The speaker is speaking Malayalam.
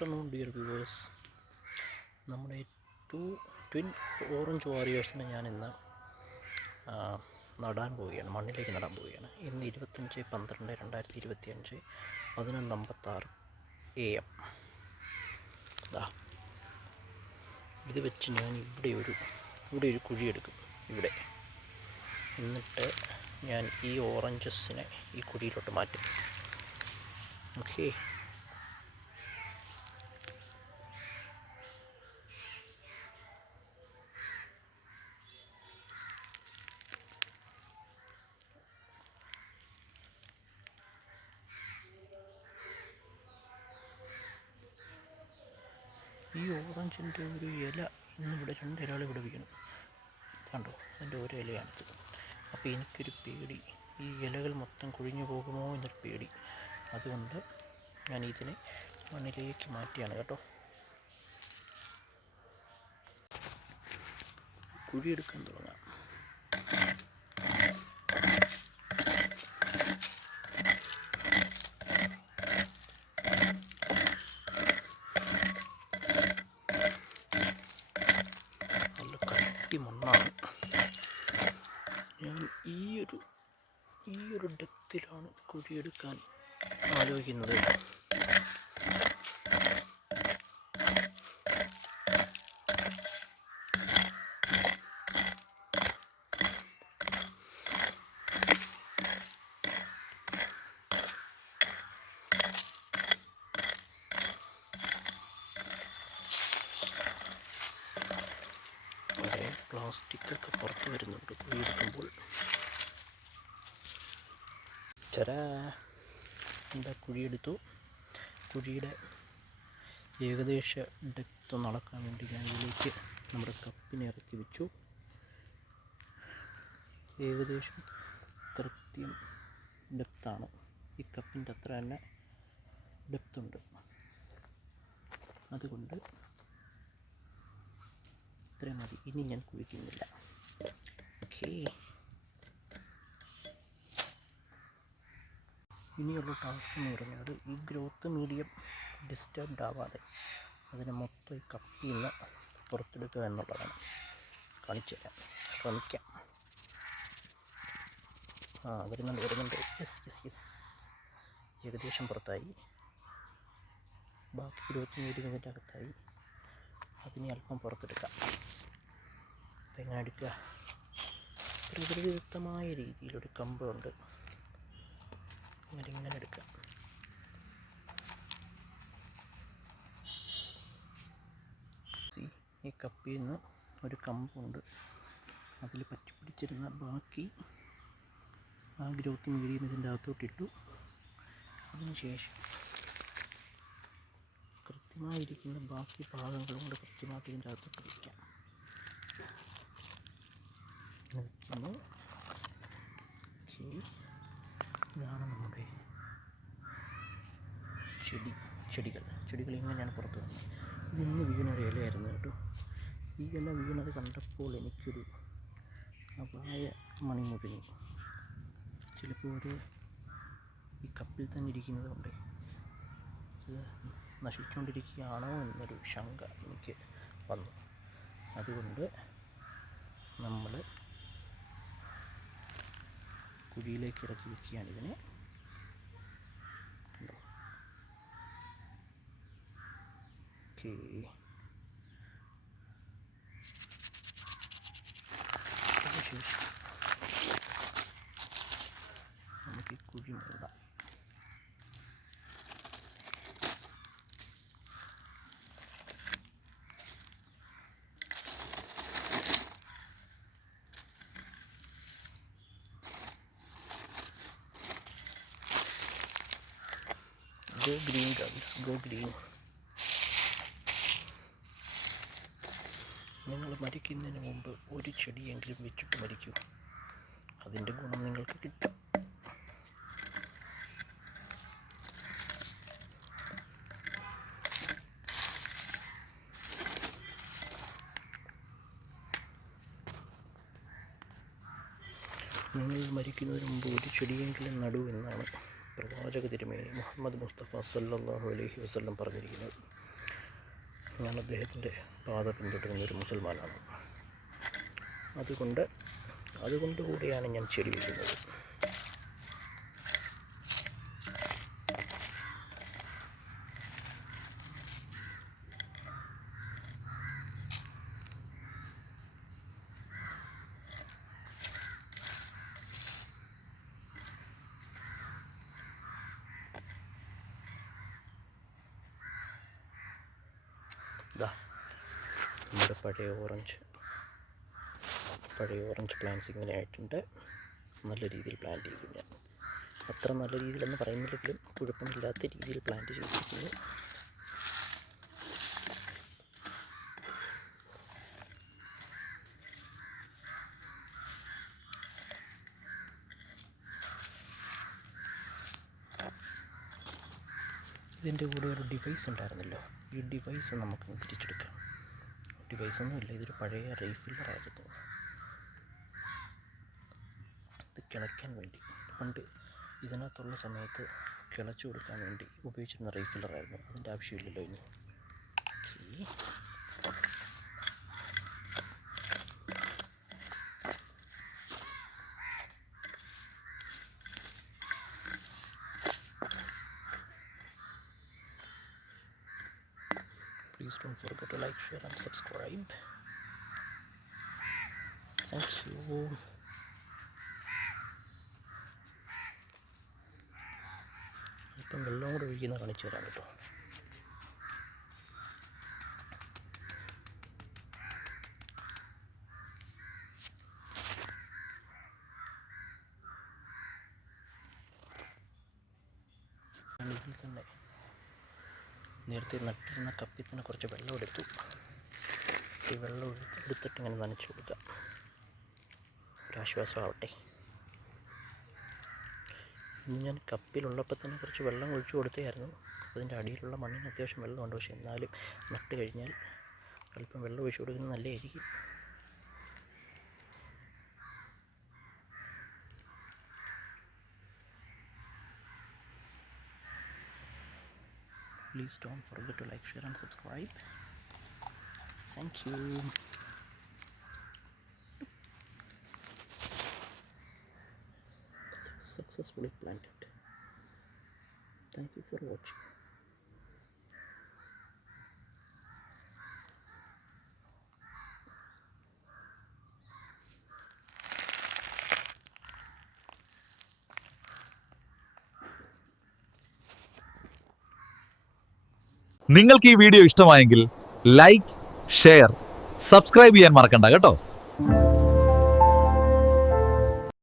Afternoon dear viewers. നമ്മുടെ ട്വിൻ ഓറഞ്ച് വാരിയേഴ്സിനെ ഞാൻ ഇന്ന് നടാൻ പോവുകയാണ്, മണ്ണിലേക്ക് നടാൻ പോവുകയാണ്. ഇന്ന് 25/12/2025 11:56 AM. ഇത് വെച്ച് ഞാൻ ഇവിടെ ഒരു കുഴിയെടുക്കും ഇവിടെ. എന്നിട്ട് ഞാൻ ഈ ഓറഞ്ചസിനെ ഈ കുഴിയിലോട്ട് മാറ്റും. ഓക്കെ, ഈ ഓറഞ്ചിൻ്റെ ഒരു ഇല ഇന്നിവിടെ 2 ഇലകൾ ഇവിടെ വീണു. കണ്ടോ, അതിൻ്റെ ഒരു ഇലയാണിത്. അപ്പോൾ എനിക്കൊരു പേടി, ഈ ഇലകൾ മൊത്തം കൊഴിഞ്ഞു പോകുമോ എന്നൊരു പേടി. അതുകൊണ്ട് ഞാൻ ഇതിനെ മണ്ണിലേക്ക് മാറ്റിയാണ് കേട്ടോ. കുഴിയെടുക്കാൻ തുടങ്ങാം. മണ്ണാണ്. ഞാൻ ഈ ഒരു ഡെപ്തിലാണ് കുഴിയെടുക്കാൻ ആലോചിക്കുന്നത്. പ്ലാസ്റ്റിക്കൊക്കെ പുറത്ത് വരുന്നുണ്ട് കുഴിയെടുക്കുമ്പോൾ. എന്താ, കുഴിയെടുത്തു. കുഴിയുടെ ഏകദേശ ഡെപ്ത് ഒന്ന് അളക്കാൻ വേണ്ടി ഞാൻ ഇതിലേക്ക് നമ്മുടെ കപ്പിനെ ഇറക്കി വെച്ചു. ഏകദേശം കൃത്യം ഡെപ്താണ്. ഈ കപ്പിൻ്റെ അത്ര തന്നെ ഡെപ്തുണ്ട്. അതുകൊണ്ട് ഇത്രയും മതി. ഇനി ഞാൻ കുഴിക്കുന്നില്ല. ഓക്കേ, ഇനിയുള്ള ടാസ്ക് എന്ന് പറഞ്ഞാൽ ഈ ഗ്രോത്ത് മീഡിയം ഡിസ്റ്റർബ്ഡ് ആവാതെ അതിനെ മൊത്തം ഈ കപ്പിൽ നിന്ന് പുറത്തെടുക്കുക എന്നുള്ളതാണ്. കാണിച്ചു തരാം, ശ്രമിക്കാം. വരുന്നുണ്ട്. യെസ്, ഏകദേശം പുറത്തായി. ബാക്കി ഗ്രോത്ത് മീഡിയം ഇതിൻ്റെ അകത്തായി. അതിനെ അല്പം പുറത്തെടുക്കാം. അപ്പം എങ്ങനെ എടുക്കുക? പ്രകൃതിദത്തമായ രീതിയിലൊരു കമ്പുണ്ട്, ഇങ്ങനെ എടുക്കാം. ഈ കപ്പിൽ നിന്ന് ഒരു കമ്പുണ്ട്, അതിൽ പറ്റി പിടിച്ചിരുന്ന ബാക്കി ആ ഗ്രോത്ത് മീഡിയം ഇതിൻ്റെ അകത്തോട്ടിട്ടു. അതിനുശേഷം കൃത്യമായിരിക്കുന്ന ബാക്കി ഭാഗങ്ങൾ കൊണ്ട് കൃത്യമാക്കി ഇതിൻ്റെ അകത്തോട്ട് വയ്ക്കാം. വയ്ക്കുന്നു. ഓക്കെ, ഇതാണ് നമ്മുടെ ചെടികൾ ഇങ്ങനെയാണ് പുറത്ത് വന്നത്. ഇതിന്ന് വീണൊരു ഇലയായിരുന്നു കേട്ടോ. ഈ ഇല വീണത് കണ്ടപ്പോൾ എനിക്കൊരു അപായ മണി മുഴങ്ങി. ചിലപ്പോൾ അത് ഈ കപ്പിൽ തന്നെ ഇരിക്കുന്നത് കൊണ്ട് ഇത് നശിച്ചുകൊണ്ടിരിക്കുകയാണോ എന്നൊരു ശങ്ക എനിക്ക് വന്നു. അതുകൊണ്ട് നമ്മൾ കുഴിയിലേക്ക് ഇറക്കി വെക്കുകയാണ് ഇതിനെ. കണ്ടോ? ഓക്കേ, അതിനുശേഷം നമുക്ക് ഈ കുഴി മൂടാം. Go green guys, go green. നിങ്ങൾ മരിക്കുന്നതിന് മുമ്പ് ഒരു ചെടിയെങ്കിലും വെച്ചിട്ട് മരിക്കൂ. അതിൻ്റെ ഗുണം നിങ്ങൾക്ക് കിട്ടും. നിങ്ങൾ മരിക്കുന്നതിന് മുമ്പ് ഒരു ചെടിയെങ്കിലും നടൂ എന്നാണ് പ്രവാചക തിരുമേനി മുഹമ്മദ് മുസ്തഫ സല്ലല്ലാഹു അലൈഹി വസല്ലം പറഞ്ഞിരിക്കുന്നത്. ഞാൻ അദ്ദേഹത്തിൻ്റെ പാത പിന്തുടരുന്ന ഒരു മുസൽമാനാണ്. അതുകൊണ്ട് കൂടിയാണ് ഞാൻ ചെടി വയ്ക്കുന്നത്. നമ്മുടെ പഴയ ഓറഞ്ച് പ്ലാന്റ്സ് ഇങ്ങനെ ആയിട്ടുണ്ട്. നല്ല രീതിയിൽ പ്ലാന്റ് ചെയ്തു. ഞാൻ അത്ര നല്ല രീതിയിലെന്ന് പറയുന്നില്ലെങ്കിലും കുഴപ്പമില്ലാത്ത രീതിയിൽ പ്ലാന്റ് ചെയ്തിരിക്കുന്നു. ഇതിൻ്റെ കൂടെ ഒരു ഡിവൈസ് ഉണ്ടായിരുന്നല്ലോ, ഈ ഡിവൈസ് നമുക്ക് തിരിച്ചെടുക്കാം. ഡിവൈസൊന്നുമില്ല, ഇതൊരു പഴയ റീഫില്ലറായിരുന്നു. ഇത് കിളയ്ക്കാൻ വേണ്ടി പണ്ട് ഇതിനകത്തുള്ള സമയത്ത് കിളച്ചു കൊടുക്കാൻ വേണ്ടി ഉപയോഗിച്ചിരുന്ന റീഫില്ലറായിരുന്നു. അതിൻ്റെ ആവശ്യമില്ലല്ലോ ഇനി. Please don't forget to like, share and subscribe. Thank you. ഇപ്പം വെള്ളം കൂടെ ഒഴിക്കുന്ന കാണിച്ചു തരാം കേട്ടോ. ഇതിൽ തന്നെ നേരത്തെ നട്ടിരുന്ന കപ്പിൽ തന്നെ കുറച്ച് വെള്ളം എടുത്തു. ഈ വെള്ളം എടുത്തിട്ട് ഇങ്ങനെ നനച്ചു കൊടുക്കാം, ഒരാശ്വാസമാവട്ടെ. ഇന്ന് ഞാൻ കപ്പിലുള്ളപ്പോൾ തന്നെ കുറച്ച് വെള്ളം ഒഴിച്ചു കൊടുത്തായിരുന്നു. അതിൻ്റെ അടിയിലുള്ള മണ്ണിന് അത്യാവശ്യം വെള്ളമുണ്ട്. പക്ഷേ എന്നാലും നട്ട് കഴിഞ്ഞാൽ അല്പം വെള്ളം ഒഴിച്ചു കൊടുക്കുന്നത് നല്ലതായിരിക്കും. Please don't forget to like, share and subscribe. Thank you. Successfully planted. Thank you for watching. നിങ്ങൾക്ക് ഈ വീഡിയോ ഇഷ്ടമായെങ്കിൽ ലൈക്ക്, ഷെയർ, സബ്സ്ക്രൈബ് ചെയ്യാൻ മറക്കണ്ട കേട്ടോ.